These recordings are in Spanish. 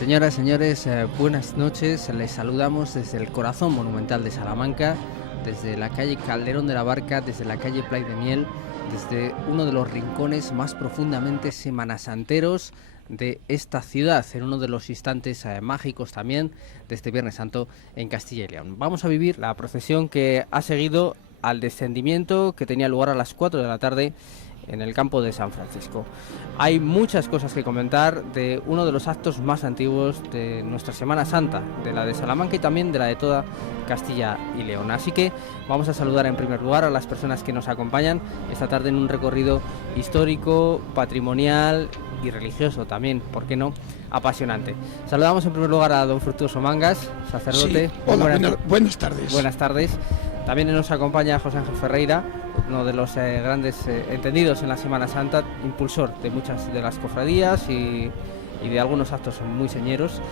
Señoras, señores, buenas noches. Les saludamos desde el corazón monumental de Salamanca, desde la calle Calderón de la Barca, desde la calle Play de Miel, desde uno de los rincones más profundamente semanasanteros de esta ciudad, en uno de los instantes mágicos también de este Viernes Santo en Castilla y León. Vamos a vivir la procesión que ha seguido al descendimiento que tenía lugar a las 4 de la tarde en el campo de San Francisco. Hay muchas cosas que comentar de uno de los actos más antiguos de nuestra Semana Santa, de la de Salamanca y también de la de toda Castilla y León. Así que vamos a saludar en primer lugar a las personas que nos acompañan esta tarde en un recorrido histórico, patrimonial y religioso también, ¿por qué no?, apasionante. Saludamos en primer lugar a don Fructuoso Mangas, sacerdote. Sí. Hola, buenas tardes. Buenas tardes. También nos acompaña José Ángel Ferreira, uno de los grandes entendidos en la Semana Santa, impulsor de muchas de las cofradías y de algunos actos muy señeros.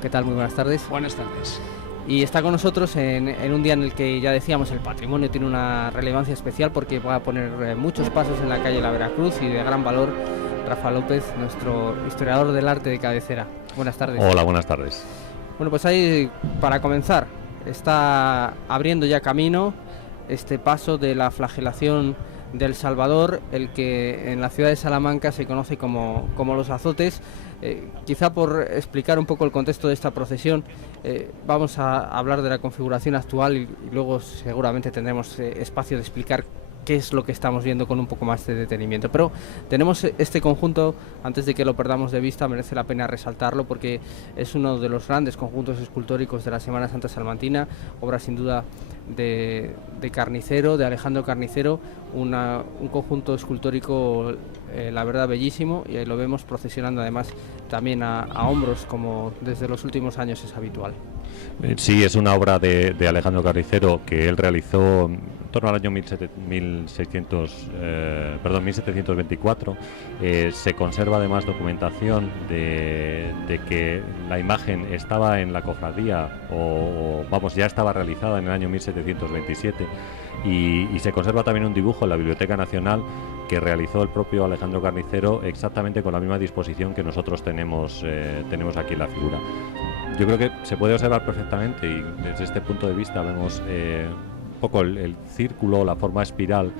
¿Qué tal? Muy buenas tardes. Buenas tardes. Y está con nosotros en un día en el que ya decíamos el patrimonio tiene una relevancia especial porque va a poner muchos pasos en la calle La Veracruz y de gran valor, Rafa López, nuestro historiador del arte de cabecera. Buenas tardes. Hola, buenas tardes. Bueno, pues ahí, para comenzar, está abriendo ya camino este paso de la flagelación del Salvador, el que en la ciudad de Salamanca se conoce como los azotes. Quizá por explicar un poco el contexto de esta procesión, vamos a hablar de la configuración actual y luego seguramente tendremos espacio de explicar qué es lo que estamos viendo con un poco más de detenimiento. Pero tenemos este conjunto, antes de que lo perdamos de vista, merece la pena resaltarlo porque es uno de los grandes conjuntos escultóricos de la Semana Santa salmantina, obra sin duda de Carnicero, de Alejandro Carnicero, un conjunto escultórico, la verdad, bellísimo, y ahí lo vemos procesionando además también a hombros, como desde los últimos años es habitual. Sí, es una obra de Alejandro Carnicero que él realizó en torno al año 1724. Se conserva además documentación de que la imagen estaba en la cofradía ya estaba realizada en el año 1727 y se conserva también un dibujo en la Biblioteca Nacional que realizó el propio Alejandro Carnicero exactamente con la misma disposición que nosotros tenemos aquí en la figura. Yo creo que se puede observar perfectamente y desde este punto de vista vemos un poco el círculo, la forma espiral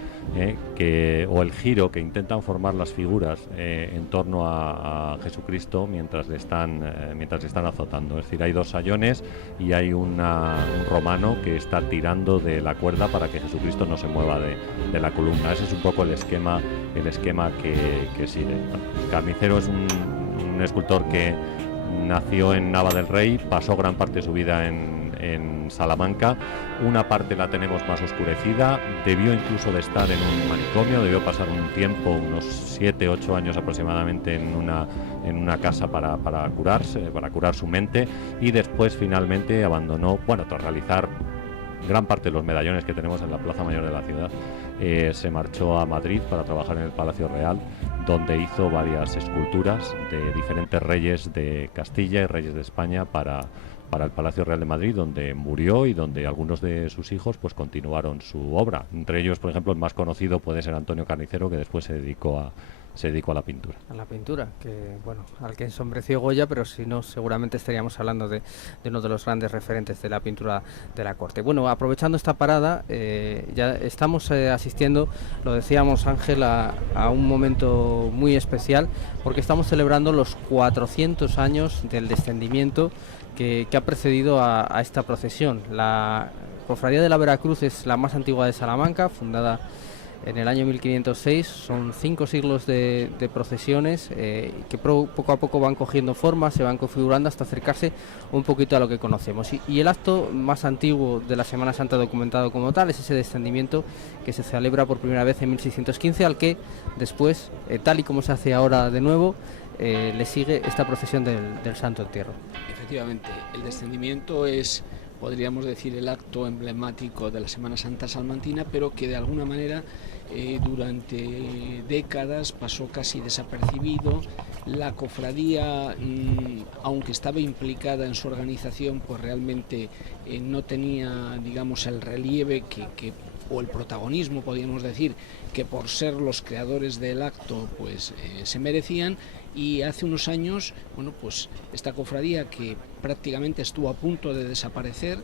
o el giro que intentan formar las figuras en torno a Jesucristo mientras le están azotando. Es decir, hay dos sayones y hay un romano que está tirando de la cuerda para que Jesucristo no se mueva de la columna. Ese es un poco el esquema que sigue. Carnicero es un escultor que nació en Nava del Rey, pasó gran parte de su vida en Salamanca. Una parte la tenemos más oscurecida, debió incluso de estar en un manicomio, debió pasar un tiempo, unos 7-8 años aproximadamente en una casa para curarse, para curar su mente, y después finalmente abandonó, tras realizar gran parte de los medallones que tenemos en la Plaza Mayor de la ciudad, se marchó a Madrid para trabajar en el Palacio Real, donde hizo varias esculturas de diferentes reyes de Castilla y reyes de España para el Palacio Real de Madrid, donde murió y donde algunos de sus hijos pues continuaron su obra. Entre ellos, por ejemplo, el más conocido puede ser Antonio Carnicero, que después se dedicó a la pintura. A la pintura, al que ensombreció Goya, pero si no, seguramente estaríamos hablando de uno de los grandes referentes de la pintura de la corte. Bueno, aprovechando esta parada, ya estamos asistiendo, lo decíamos Ángel, a un momento muy especial, porque estamos celebrando los 400 años del descendimiento que ha precedido a esta procesión. La Cofradía de la Veracruz es la más antigua de Salamanca, fundada en el año 1506, son 5 siglos de procesiones que poco a poco van cogiendo forma, se van configurando hasta acercarse un poquito a lo que conocemos. Y el acto más antiguo de la Semana Santa documentado como tal es ese descendimiento que se celebra por primera vez en 1615, al que después, tal y como se hace ahora de nuevo, le sigue esta procesión del Santo Entierro. Efectivamente, el descendimiento es, podríamos decir, el acto emblemático de la Semana Santa salmantina, pero que de alguna manera durante décadas pasó casi desapercibido. La cofradía, aunque estaba implicada en su organización, pues realmente no tenía, digamos, el relieve que o el protagonismo, podríamos decir, que por ser los creadores del acto pues se merecían. Y hace unos años, bueno, pues esta cofradía, que prácticamente estuvo a punto de desaparecer,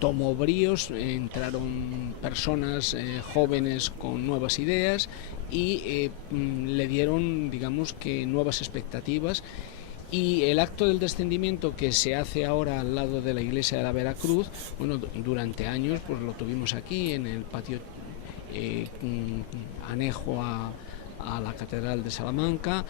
tomó bríos, entraron personas jóvenes con nuevas ideas y le dieron, digamos, que nuevas expectativas. Y el acto del descendimiento que se hace ahora al lado de la iglesia de la Veracruz, bueno, durante años pues lo tuvimos aquí en el patio anejo a la Catedral de Salamanca,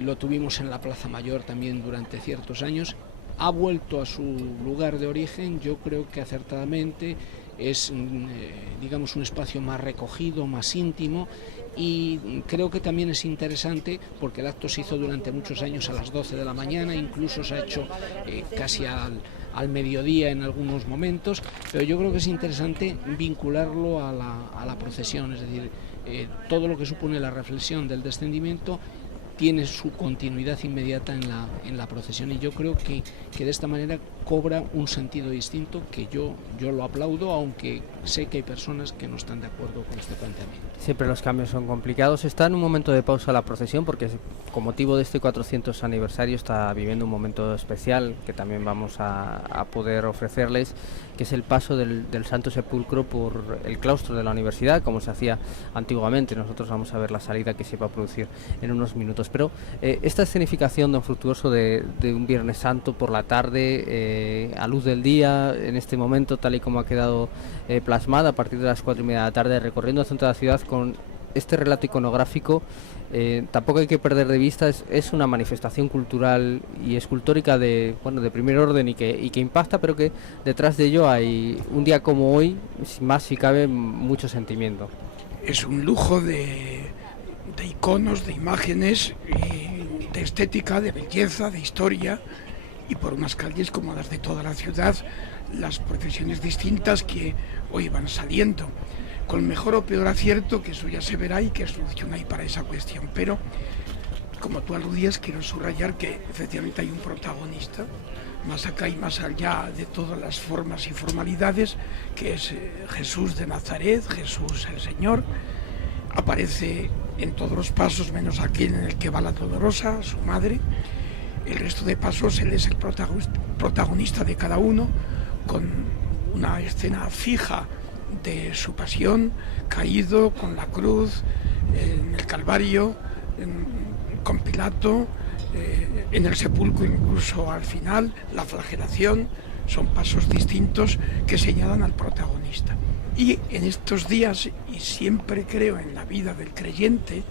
lo tuvimos en la Plaza Mayor también durante ciertos años. Ha vuelto a su lugar de origen, yo creo que acertadamente. Es, digamos, un espacio más recogido, más íntimo, y creo que también es interesante porque el acto se hizo durante muchos años a las 12 de la mañana, incluso se ha hecho casi al mediodía en algunos momentos, pero yo creo que es interesante vincularlo a la procesión, es decir, todo lo que supone la reflexión del descendimiento tiene su continuidad inmediata en la procesión, y yo creo que de esta manera cobra un sentido distinto, que yo lo aplaudo, aunque sé que hay personas que no están de acuerdo con este planteamiento. Siempre los cambios son complicados. Está en un momento de pausa la procesión porque con motivo de este 400 aniversario está viviendo un momento especial que también vamos a poder ofrecerles, que es el paso del Santo Sepulcro por el claustro de la universidad, como se hacía antiguamente. Nosotros vamos a ver la salida que se va a producir en unos minutos. Pero esta escenificación, don Fructuoso, de un Viernes Santo por la tarde, a luz del día, en este momento, tal y como ha quedado plasmada a partir de las 4:30 de la tarde, recorriendo el centro de la ciudad con este relato iconográfico, tampoco hay que perder de vista, es una manifestación cultural y escultórica de primer orden y que impacta, pero que detrás de ello hay, un día como hoy, más si cabe, mucho sentimiento. Es un lujo de iconos, de imágenes, de estética, de belleza, de historia, y por unas calles como las de toda la ciudad, las procesiones distintas que hoy van saliendo, con mejor o peor acierto, que eso ya se verá y qué solución hay para esa cuestión. Pero, como tú aludías, quiero subrayar que efectivamente hay un protagonista, más acá y más allá de todas las formas y formalidades, que es Jesús de Nazaret, Jesús el Señor. Aparece en todos los pasos, menos aquel en el que va la Dolorosa, su madre. El resto de pasos él es el protagonista de cada uno, con una escena fija de su pasión, caído con la cruz, en el Calvario, con Pilato, en el sepulcro incluso al final, la flagelación. Son pasos distintos que señalan al protagonista. Y en estos días, y siempre creo en la vida del creyente,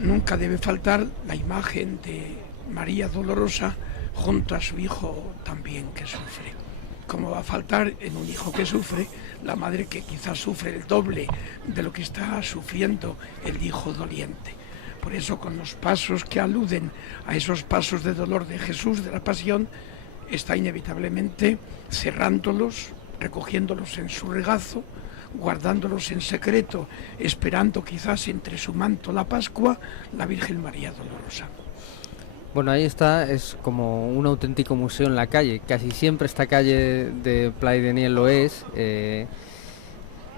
nunca debe faltar la imagen de María Dolorosa junto a su hijo también que sufre. ¿Cómo va a faltar en un hijo que sufre la madre que quizás sufre el doble de lo que está sufriendo el hijo doliente? Por eso, con los pasos que aluden a esos pasos de dolor de Jesús, de la pasión, está inevitablemente cerrándolos, recogiéndolos en su regazo, guardándolos en secreto, esperando quizás entre su manto la Pascua, la Virgen María Dolorosa. Bueno, ahí está, es como un auténtico museo en la calle. Casi siempre esta calle de Playa de Niel lo es,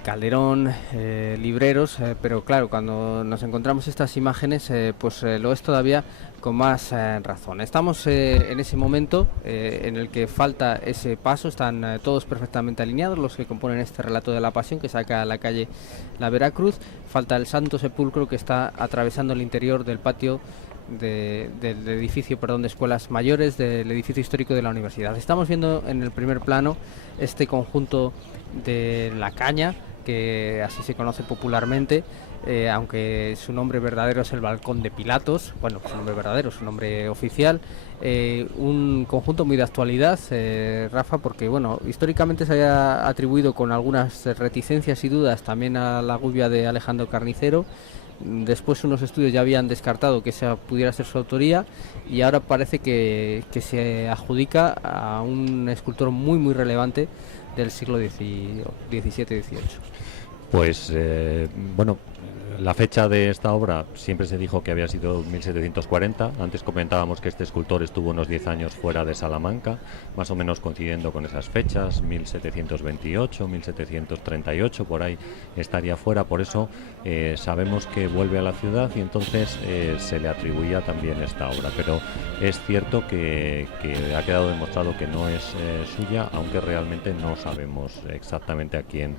Calderón, Libreros, pero claro, cuando nos encontramos estas imágenes, pues lo es todavía con más razón. Estamos en ese momento en el que falta ese paso, están todos perfectamente alineados los que componen este relato de la Pasión que saca a la calle la Veracruz. Falta el Santo Sepulcro que está atravesando el interior del patio del edificio, de Escuelas Mayores, del edificio histórico de la universidad. Estamos viendo en el primer plano este conjunto de La Caña, que así se conoce popularmente, aunque su nombre verdadero es el Balcón de Pilatos. Bueno, su nombre verdadero, su nombre oficial. Un conjunto muy de actualidad, Rafa, porque bueno, históricamente se había atribuido con algunas reticencias y dudas también a la gubia de Alejandro Carnicero. Después unos estudios ya habían descartado que esa pudiera ser su autoría, y ahora parece que se adjudica a un escultor muy muy relevante del siglo XVII-XVIII. Pues bueno, La fecha de esta obra siempre se dijo que había sido 1740. Antes comentábamos que este escultor estuvo unos 10 años fuera de Salamanca, más o menos coincidiendo con esas fechas, 1728, 1738, por ahí estaría fuera. Por eso sabemos que vuelve a la ciudad y entonces se le atribuía también esta obra. Pero es cierto que ha quedado demostrado que no es suya, aunque realmente no sabemos exactamente a quién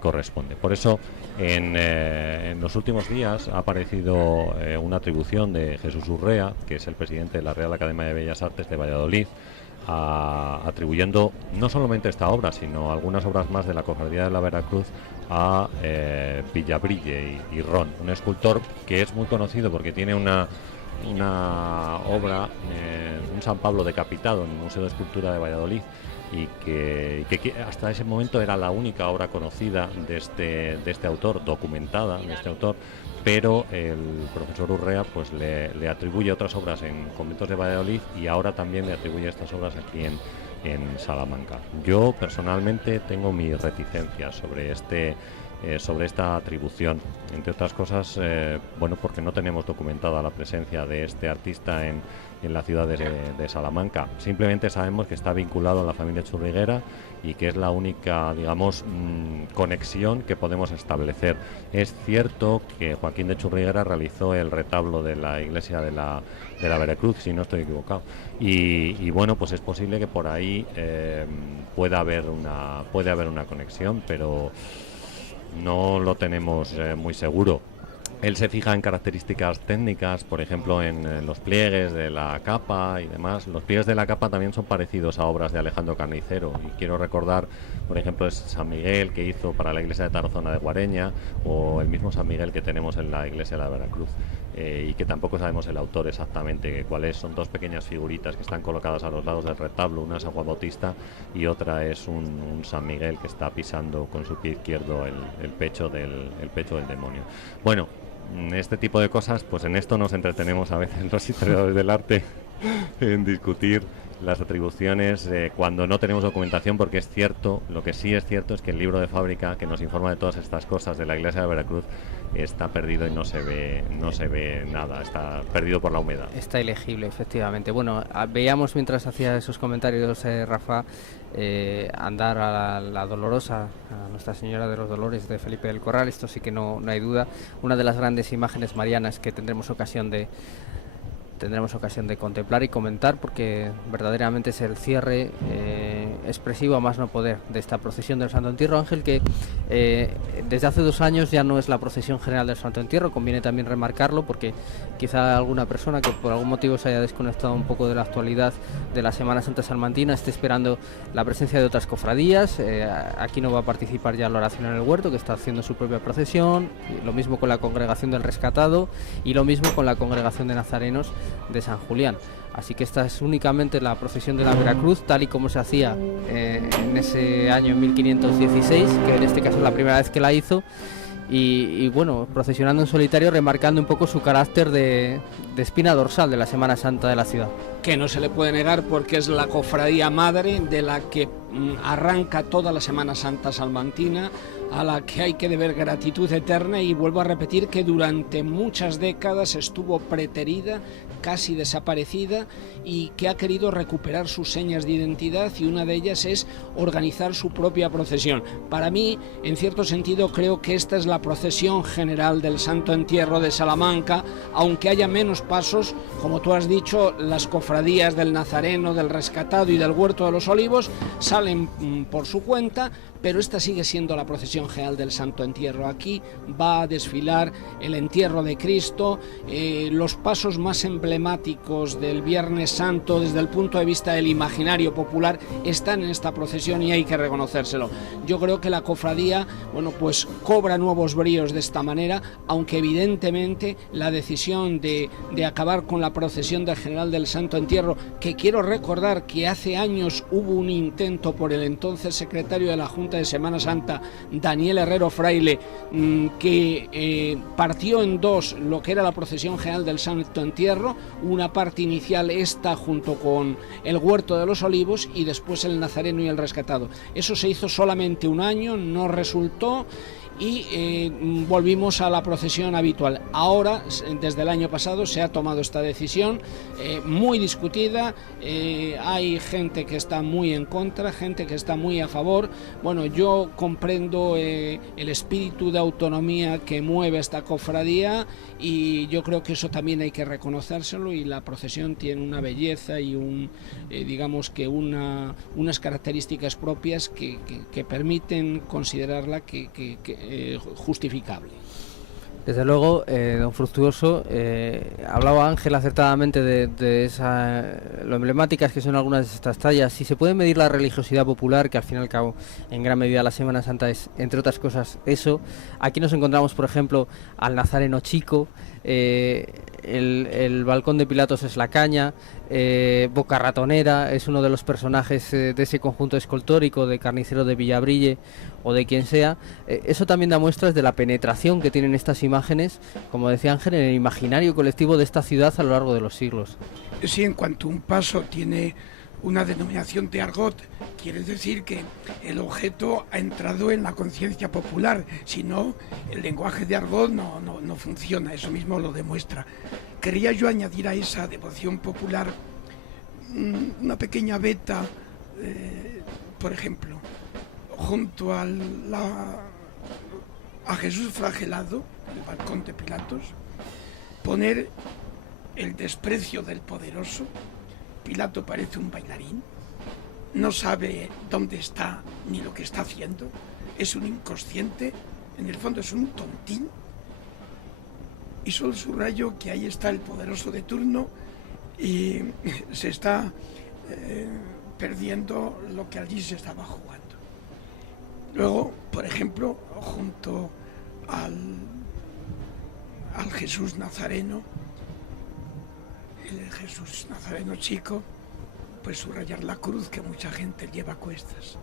corresponde. Por eso en los últimos días ha aparecido una atribución de Jesús Urrea, que es el presidente de la Real Academia de Bellas Artes de Valladolid, atribuyendo no solamente esta obra, sino algunas obras más de la Cofradía de la Veracruz a Villabrille y Ron, un escultor que es muy conocido porque tiene una obra, un San Pablo decapitado en el Museo de Escultura de Valladolid, y que hasta ese momento era la única obra conocida de este autor, documentada de este autor, pero el profesor Urrea pues le atribuye otras obras en conventos de Valladolid y ahora también le atribuye estas obras aquí en Salamanca. Yo personalmente tengo mis reticencias sobre esta atribución, entre otras cosas, porque no tenemos documentada la presencia de este artista en la ciudad de Salamanca. Simplemente sabemos que está vinculado a la familia Churriguera y que es la única, digamos, conexión que podemos establecer. Es cierto que Joaquín de Churriguera realizó el retablo de la iglesia de la Veracruz, si no estoy equivocado, y bueno, pues es posible que por ahí pueda haber una conexión, pero no lo tenemos muy seguro. Él se fija en características técnicas, por ejemplo en los pliegues de la capa y demás. Los pliegues de la capa también son parecidos a obras de Alejandro Carnicero, y quiero recordar, por ejemplo, es San Miguel que hizo para la iglesia de Tarazona de Guareña, o el mismo San Miguel que tenemos en la iglesia de la Veracruz, y que tampoco sabemos el autor exactamente cuál es. Son dos pequeñas figuritas que están colocadas a los lados del retablo, una es San Juan Bautista y otra es un San Miguel que está pisando con su pie izquierdo el pecho del demonio. Bueno, este tipo de cosas, pues en esto nos entretenemos a veces los historiadores del arte en discutir las atribuciones cuando no tenemos documentación, porque es cierto, lo que sí es cierto es que el libro de fábrica que nos informa de todas estas cosas de la iglesia de Veracruz está perdido y no se ve nada, está perdido por la humedad. Está ilegible, efectivamente. Bueno, veíamos mientras hacía esos comentarios Rafa, andar a la Dolorosa, a Nuestra Señora de los Dolores de Felipe del Corral. Esto sí que no hay duda, una de las grandes imágenes marianas que tendremos ocasión de contemplar y comentar, porque verdaderamente es el cierre expresivo a más no poder de esta procesión del Santo Entierro, Ángel, que desde hace 2 años ya no es la procesión general del Santo Entierro. Conviene también remarcarlo, porque quizá alguna persona que por algún motivo se haya desconectado un poco de la actualidad de la Semana Santa salmantina esté esperando la presencia de otras cofradías. Aquí no va a participar ya la Oración en el Huerto, que está haciendo su propia procesión, lo mismo con la Congregación del Rescatado y lo mismo con la Congregación de Nazarenos de San Julián. Así que esta es únicamente la procesión de la Veracruz, tal y como se hacía en ese año 1516, que en este caso es la primera vez que la hizo, y bueno, procesionando en solitario, remarcando un poco su carácter de espina dorsal de la Semana Santa de la ciudad. Que no se le puede negar, porque es la cofradía madre de la que arranca toda la Semana Santa salmantina, a la que hay que deber gratitud eterna, y vuelvo a repetir que durante muchas décadas estuvo preterida, casi desaparecida, y que ha querido recuperar sus señas de identidad, y una de ellas es organizar su propia procesión. Para mí, en cierto sentido, creo que esta es la procesión general del Santo Entierro de Salamanca, aunque haya menos pasos, como tú has dicho, las cofradías del Nazareno, del Rescatado y del Huerto de los Olivos salen por su cuenta, pero esta sigue siendo la procesión general del Santo Entierro. Aquí va a desfilar el entierro de Cristo, los pasos más emblemáticos del Viernes Santo desde el punto de vista del imaginario popular están en esta procesión, y hay que reconocérselo. Yo creo que la cofradía, pues cobra nuevos bríos de esta manera, aunque evidentemente la decisión de acabar con la procesión del General del Santo Entierro, que quiero recordar que hace años hubo un intento por el entonces secretario de la Junta de Semana Santa, Daniel Herrero Fraile, que partió en dos lo que era la procesión general del Santo Entierro, una parte inicial esta junto con el Huerto de los Olivos y después el Nazareno y el Rescatado. Eso se hizo solamente un año, no resultó, y volvimos a la procesión habitual. Ahora, desde el año pasado, se ha tomado esta decisión muy discutida. Hay gente que está muy en contra, gente que está muy a favor. Bueno, yo comprendo el espíritu de autonomía que mueve esta cofradía, y yo creo que eso también hay que reconocérselo, y la procesión tiene una belleza y digamos que unas características propias que permiten considerarla justificable. Desde luego, don Fructuoso, hablaba Ángel acertadamente de lo emblemáticas que son algunas de estas tallas. Si se puede medir la religiosidad popular, que al fin y al cabo en gran medida la Semana Santa es, entre otras cosas, eso. Aquí nos encontramos, por ejemplo, al Nazareno Chico, el balcón de Pilatos es la caña, Boca Ratonera es uno de los personajes de ese conjunto escultórico de Carnicero de Villabrille o de quien sea. Eso también da muestras de la penetración que tienen estas imágenes, como decía Ángel, en el imaginario colectivo de esta ciudad a lo largo de los siglos. Sí, en cuanto un paso tiene una denominación de argot, quiere decir que el objeto ha entrado en la conciencia popular, si no, el lenguaje de argot no funciona, eso mismo lo demuestra. Quería yo añadir a esa devoción popular una pequeña veta, por ejemplo, junto a Jesús flagelado, el balcón de Pilatos, poner el desprecio del poderoso. Pilato parece un bailarín, no sabe dónde está ni lo que está haciendo, es un inconsciente, en el fondo es un tontín, y solo subrayo que ahí está el poderoso de turno y se está perdiendo lo que allí se estaba jugando. Luego, por ejemplo, junto al Jesús Nazareno, el Jesús Nazareno Chico, pues subrayar la cruz que mucha gente lleva a cuestas.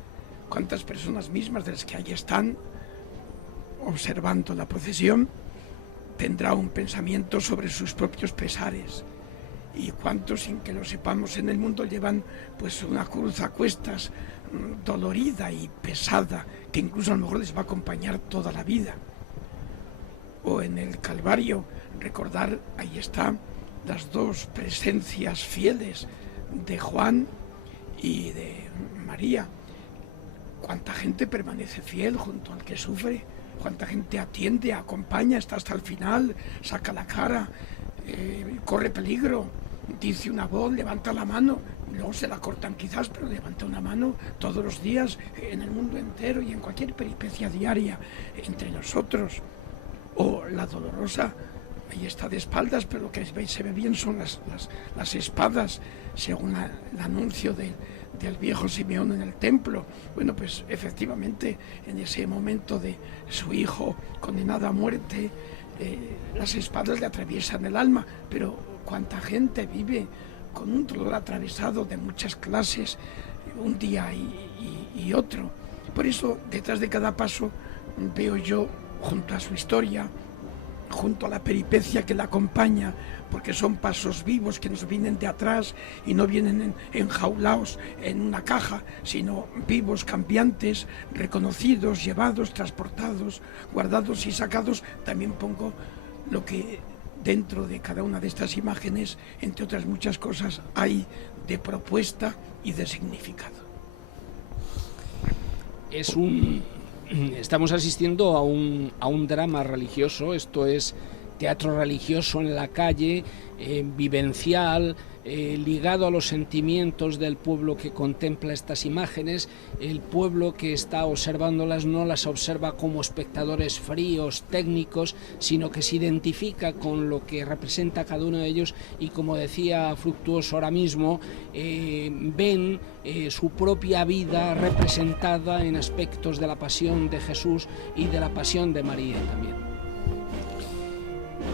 ¿Cuántas personas mismas de las que allí están observando la procesión tendrá un pensamiento sobre sus propios pesares? ¿Y cuántos, sin que lo sepamos, en el mundo llevan pues una cruz a cuestas dolorida y pesada, que incluso a lo mejor les va a acompañar toda la vida? O en el Calvario, recordar, ahí está las dos presencias fieles de Juan y de María. ¿Cuánta gente permanece fiel junto al que sufre? ¿Cuánta gente atiende, acompaña, está hasta el final, saca la cara, corre peligro, dice una voz, levanta la mano, luego se la cortan quizás, pero levanta una mano todos los días en el mundo entero y en cualquier peripecia diaria entre nosotros? O la dolorosa, ahí está de espaldas, pero lo que se ve bien son las espadas, según el anuncio del viejo Simeón en el templo. Bueno, pues efectivamente, en ese momento de su hijo condenado a muerte, las espadas le atraviesan el alma, pero cuánta gente vive con un dolor atravesado de muchas clases, un día y otro. Por eso, detrás de cada paso, veo yo, junto a su historia, junto a la peripecia que la acompaña, porque son pasos vivos que nos vienen de atrás y no vienen enjaulados en una caja, sino vivos, cambiantes, reconocidos, llevados, transportados, guardados y sacados. También pongo lo que dentro de cada una de estas imágenes, entre otras muchas cosas, hay de propuesta y de significado. Estamos asistiendo a un drama religioso. Esto es teatro religioso en la calle, vivencial, ligado a los sentimientos del pueblo que contempla estas imágenes. El pueblo que está observándolas no las observa como espectadores fríos, técnicos, sino que se identifica con lo que representa cada uno de ellos, y como decía Fructuoso ahora mismo, ven su propia vida representada en aspectos de la pasión de Jesús y de la pasión de María también.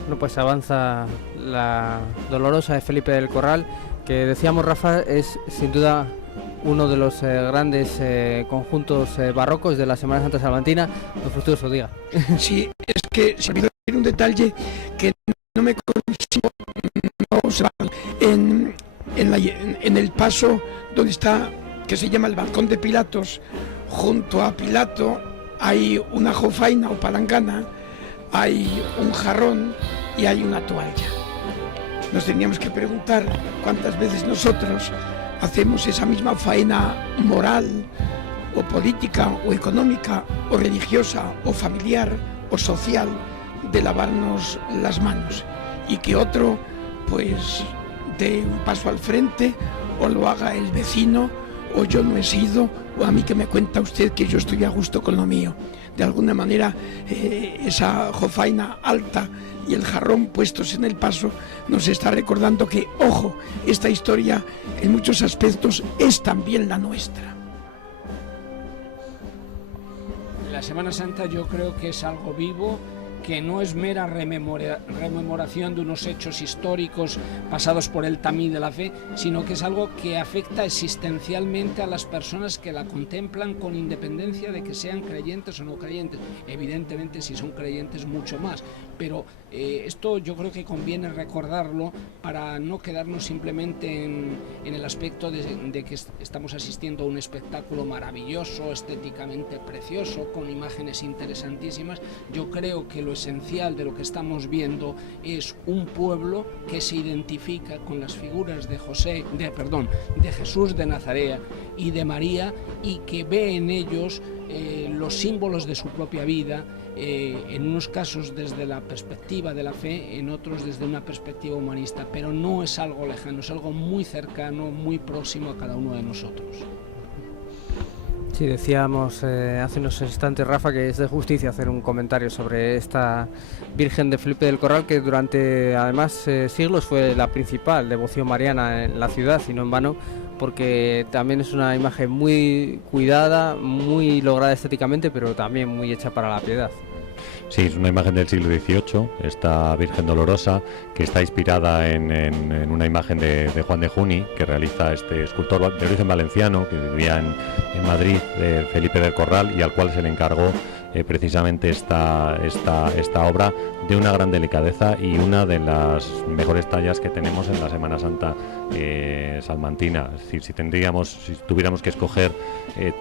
Bueno, pues avanza la Dolorosa de Felipe del Corral, que decíamos, Rafa, es sin duda uno de los grandes conjuntos barrocos de la Semana Santa Salmantina. Don Fructuoso, diga. Sí, es que se me olvidó decir un detalle que no me consigo no observar. En el paso donde está, que se llama el balcón de Pilatos, junto a Pilato, hay una jofaina o palangana, hay un jarrón y hay una toalla. Nos teníamos que preguntar cuántas veces nosotros hacemos esa misma faena moral o política o económica o religiosa o familiar o social de lavarnos las manos, y que otro pues dé un paso al frente o lo haga el vecino, o yo no he sido, o a mí que me cuenta usted que yo estoy a gusto con lo mío. De alguna manera esa jofaina alta y el jarrón puestos en el paso nos está recordando que, ojo, esta historia en muchos aspectos es también la nuestra. La Semana Santa yo creo que es algo vivo, que no es mera rememoración de unos hechos históricos pasados por el tamiz de la fe, sino que es algo que afecta existencialmente a las personas que la contemplan, con independencia de que sean creyentes o no creyentes. Evidentemente, si son creyentes, mucho más, pero esto yo creo que conviene recordarlo para no quedarnos simplemente en el aspecto de que estamos asistiendo a un espectáculo maravilloso, estéticamente precioso, con imágenes interesantísimas. Yo creo que lo esencial de lo que estamos viendo es un pueblo que se identifica con las figuras de Jesús de Nazaret y de María, y que ve en ellos los símbolos de su propia vida, en unos casos desde la perspectiva de la fe, en otros desde una perspectiva humanista, pero no es algo lejano, es algo muy cercano, muy próximo a cada uno de nosotros. Sí, decíamos hace unos instantes, Rafa, que es de justicia hacer un comentario sobre esta Virgen de Felipe del Corral, que durante además siglos fue la principal devoción mariana en la ciudad, y no en vano, porque también es una imagen muy cuidada, muy lograda estéticamente, pero también muy hecha para la piedad. Sí, es una imagen del siglo XVIII, esta Virgen Dolorosa, que está inspirada en una imagen de Juan de Juni, que realiza este escultor de origen valenciano, que vivía en Madrid, Felipe del Corral, y al cual se le encargó precisamente esta obra de una gran delicadeza y una de las mejores tallas que tenemos en la Semana Santa salmantina. Es decir, si tuviéramos que escoger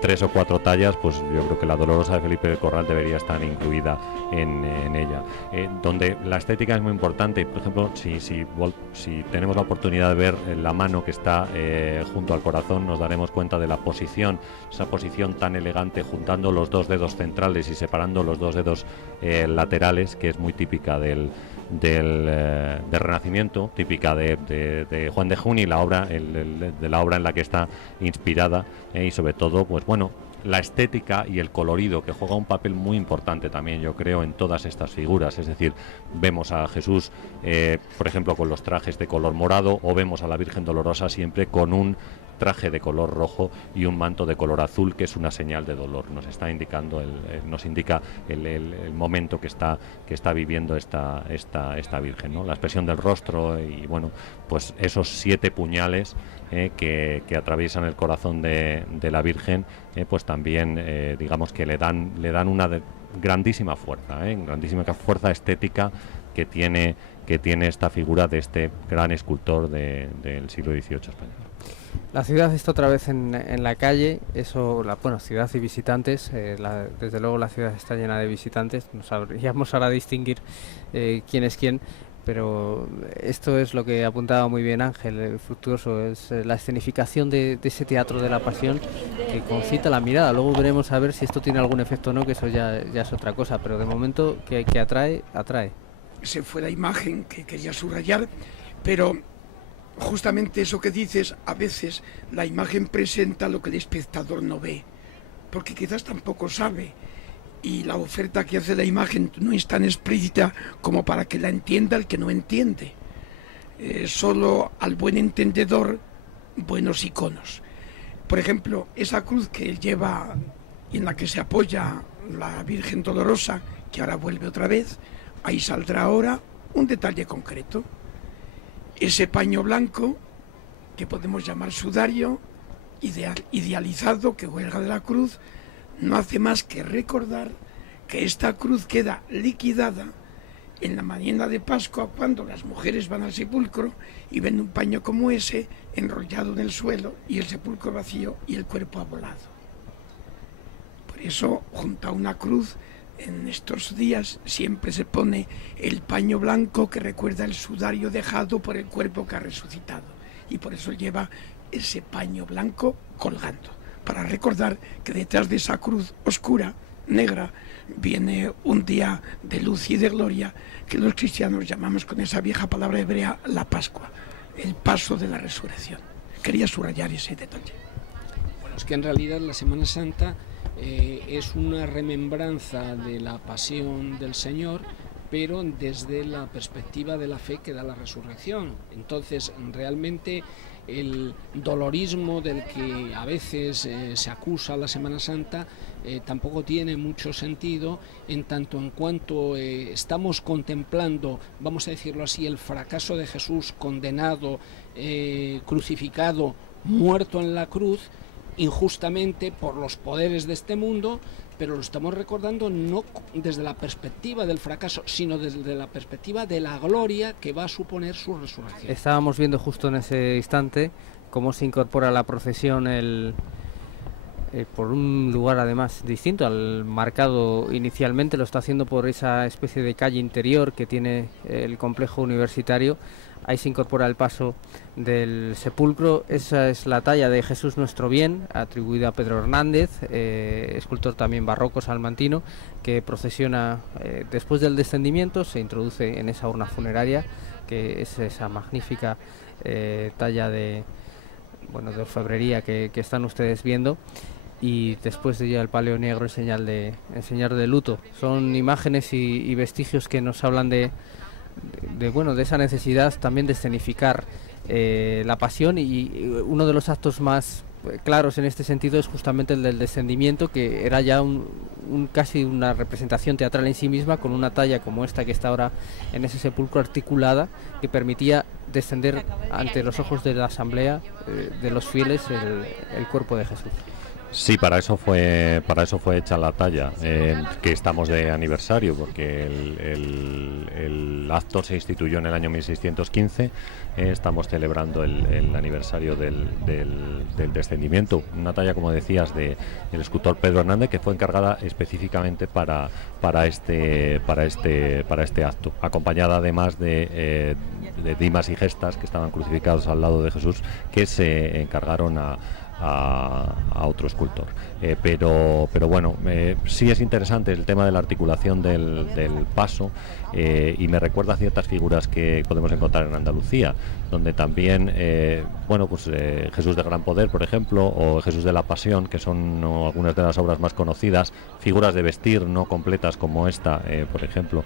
3 o 4 tallas, pues yo creo que la Dolorosa de Felipe del Corral debería estar incluida en ella. Donde la estética es muy importante. Por ejemplo, si tenemos la oportunidad de ver la mano que está junto al corazón, nos daremos cuenta de la posición, esa posición tan elegante, juntando los 2 dedos centrales y separando los 2 dedos laterales, que es muy típica del Renacimiento, típica de Juan de Juni, de la obra en la que está inspirada, y sobre todo, pues bueno, la estética y el colorido, que juega un papel muy importante también, yo creo, en todas estas figuras. Es decir, vemos a Jesús, por ejemplo, con los trajes de color morado, o vemos a la Virgen Dolorosa siempre con un traje de color rojo y un manto de color azul, que es una señal de dolor. Nos está indicando nos indica el momento que está viviendo esta Virgen, ¿no? La expresión del rostro y bueno, pues esos 7 puñales que atraviesan el corazón de la Virgen, pues también digamos que le dan una grandísima fuerza estética que tiene esta figura de este gran escultor del siglo XVIII español. La ciudad está otra vez en la calle, ciudad y visitantes. Desde luego la ciudad está llena de visitantes, no sabríamos ahora distinguir quién es quién, pero esto es lo que apuntaba muy bien Ángel Fructuoso, es la escenificación de ese teatro de la pasión que concita la mirada. Luego veremos a ver si esto tiene algún efecto o no, que eso ya es otra cosa, pero de momento que atrae. Esa fue la imagen que quería subrayar, pero justamente eso que dices, a veces la imagen presenta lo que el espectador no ve, porque quizás tampoco sabe, y la oferta que hace la imagen no es tan explícita como para que la entienda el que no entiende. Solo al buen entendedor, buenos iconos. Por ejemplo, esa cruz que él lleva y en la que se apoya la Virgen Dolorosa, que ahora vuelve otra vez, ahí saldrá ahora un detalle concreto. Ese paño blanco, que podemos llamar sudario, idealizado, que cuelga de la cruz, no hace más que recordar que esta cruz queda liquidada en la mañana de Pascua, cuando las mujeres van al sepulcro y ven un paño como ese enrollado en el suelo y el sepulcro vacío y el cuerpo ha volado. Por eso, junto a una cruz, en estos días siempre se pone el paño blanco que recuerda el sudario dejado por el cuerpo que ha resucitado. Y por eso lleva ese paño blanco colgando, para recordar que detrás de esa cruz oscura, negra, viene un día de luz y de gloria que los cristianos llamamos con esa vieja palabra hebrea la Pascua, el paso de la resurrección. Quería subrayar ese detalle. Bueno, es que en realidad la Semana Santa es una remembranza de la pasión del Señor, pero desde la perspectiva de la fe que da la resurrección. Entonces, realmente el dolorismo del que a veces se acusa a la Semana Santa tampoco tiene mucho sentido, en tanto en cuanto estamos contemplando, vamos a decirlo así, el fracaso de Jesús condenado, crucificado, muerto en la cruz, injustamente por los poderes de este mundo, pero lo estamos recordando no desde la perspectiva del fracaso, sino desde la perspectiva de la gloria que va a suponer su resurrección. Estábamos viendo justo en ese instante cómo se incorpora a la procesión por un lugar además distinto al marcado inicialmente. Lo está haciendo por esa especie de calle interior que tiene el complejo universitario. Ahí se incorpora el paso del sepulcro. Esa es la talla de Jesús Nuestro Bien, atribuida a Pedro Hernández, escultor también barroco salmantino, que procesiona después del descendimiento, se introduce en esa urna funeraria, que es esa magnífica talla de orfebrería que están ustedes viendo. Y después de ella el palio negro en señal de luto. Son imágenes y vestigios que nos hablan de esa necesidad también de escenificar la pasión, y uno de los actos más claros en este sentido es justamente el del descendimiento, que era ya casi una representación teatral en sí misma, con una talla como esta que está ahora en ese sepulcro articulada, que permitía descender ante los ojos de la asamblea de los fieles el cuerpo de Jesús. Sí, para eso fue hecha la talla, que estamos de aniversario, porque el acto se instituyó en el año 1615. Estamos celebrando el aniversario del descendimiento. Una talla, como decías, del escultor Pedro Hernández, que fue encargada específicamente para este acto, acompañada además de Dimas y Gestas, que estaban crucificados al lado de Jesús, que se encargaron a otro escultor, pero bueno, sí es interesante el tema de la articulación del paso, y me recuerda a ciertas figuras que podemos encontrar en Andalucía, donde también Jesús de Gran Poder, por ejemplo, o Jesús de la Pasión, que son algunas de las obras más conocidas, figuras de vestir no completas como esta, por ejemplo,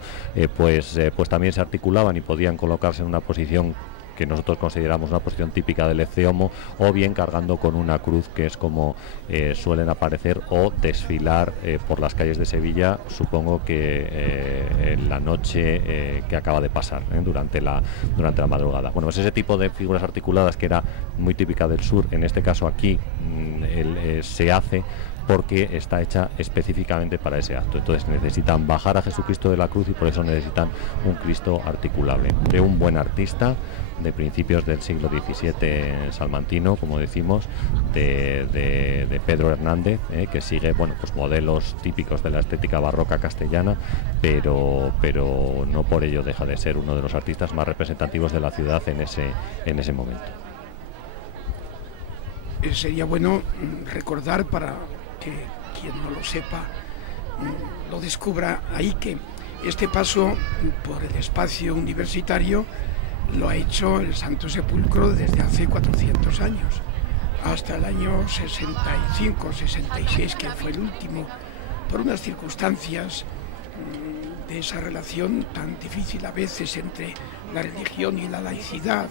pues también se articulaban y podían colocarse en una posición que nosotros consideramos una posición típica del Ecce Homo, o bien cargando con una cruz, que es como suelen aparecer o desfilar por las calles de Sevilla, supongo que en la noche que acaba de pasar, durante la madrugada. Bueno, pues ese tipo de figuras articuladas, que era muy típica del sur, en este caso aquí se hace porque está hecha específicamente para ese acto. Entonces necesitan bajar a Jesucristo de la cruz, y por eso necesitan un Cristo articulable, de un buen artista de principios del siglo XVII salmantino, como decimos, de Pedro Hernández, que sigue modelos típicos de la estética barroca castellana, pero no por ello deja de ser uno de los artistas más representativos de la ciudad en ese momento. Sería bueno recordar, para que quien no lo sepa lo descubra ahí, que este paso por el espacio universitario lo ha hecho el Santo Sepulcro desde hace 400 años, hasta el año 65, 66, que fue el último, por unas circunstancias de esa relación tan difícil a veces entre la religión y la laicidad.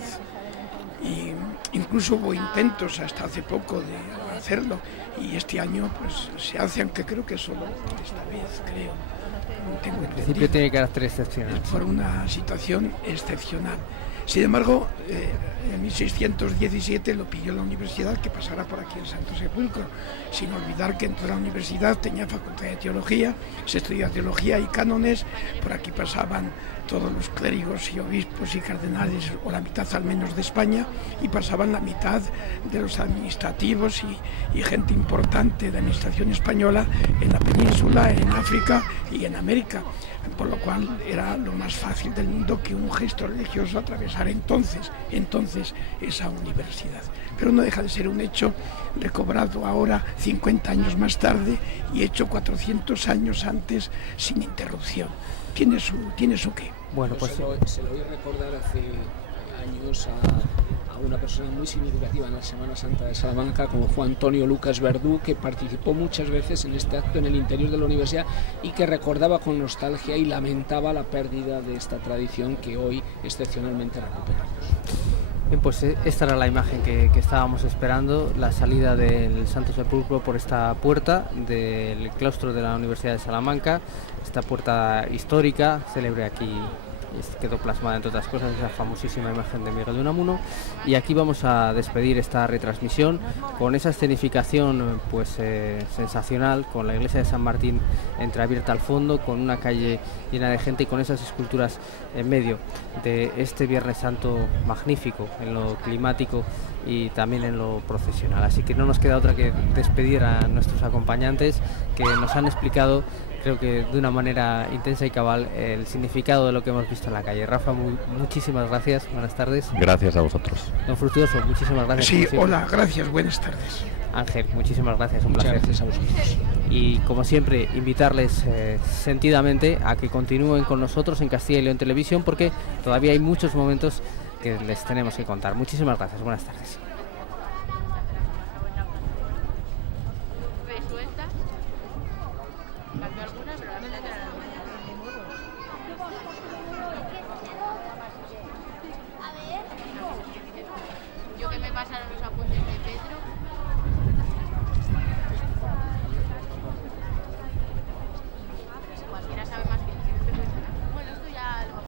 Y incluso hubo intentos hasta hace poco de hacerlo, y este año pues se hace, aunque creo que solo esta vez, creo, no tengo entendido. En principio tiene carácter excepcional. Por una situación excepcional. Sin embargo, en 1617 lo pidió la universidad que pasara por aquí el Santo Sepulcro, sin olvidar que dentro de la universidad tenía facultad de teología, se estudia teología y cánones, por aquí pasaban todos los clérigos y obispos y cardenales, o la mitad al menos de España, y pasaban la mitad de los administrativos y gente importante de la administración española en la península, en África y en América, por lo cual era lo más fácil del mundo que un gesto religioso atravesara entonces esa universidad. Pero no deja de ser un hecho recobrado ahora 50 años más tarde y hecho 400 años antes sin interrupción. Tiene su qué. Bueno, pues se lo voy a recordar hace años a una persona muy significativa en la Semana Santa de Salamanca, como fue Antonio Lucas Verdú, que participó muchas veces en este acto en el interior de la universidad y que recordaba con nostalgia y lamentaba la pérdida de esta tradición que hoy excepcionalmente recuperamos. Bien, pues esta era la imagen que estábamos esperando, la salida del Santo Sepulcro por esta puerta del claustro de la Universidad de Salamanca, esta puerta histórica, célebre aquí, quedó plasmada entre otras cosas esa famosísima imagen de Miguel de Unamuno, y aquí vamos a despedir esta retransmisión con esa escenificación pues sensacional, con la iglesia de San Martín entreabierta al fondo, con una calle llena de gente y con esas esculturas en medio de este Viernes Santo magnífico en lo climático y también en lo procesional. Así que no nos queda otra que despedir a nuestros acompañantes que nos han explicado, creo que de una manera intensa y cabal, el significado de lo que hemos visto en la calle. Rafa, muchísimas gracias, buenas tardes. Gracias a vosotros. Don Fructuoso, muchísimas gracias. Sí, hola, gracias, buenas tardes. Ángel, muchísimas gracias, un placer. Muchas gracias a vosotros. Y como siempre, invitarles sentidamente a que continúen con nosotros en Castilla y León Televisión, porque todavía hay muchos momentos que les tenemos que contar. Muchísimas gracias, buenas tardes.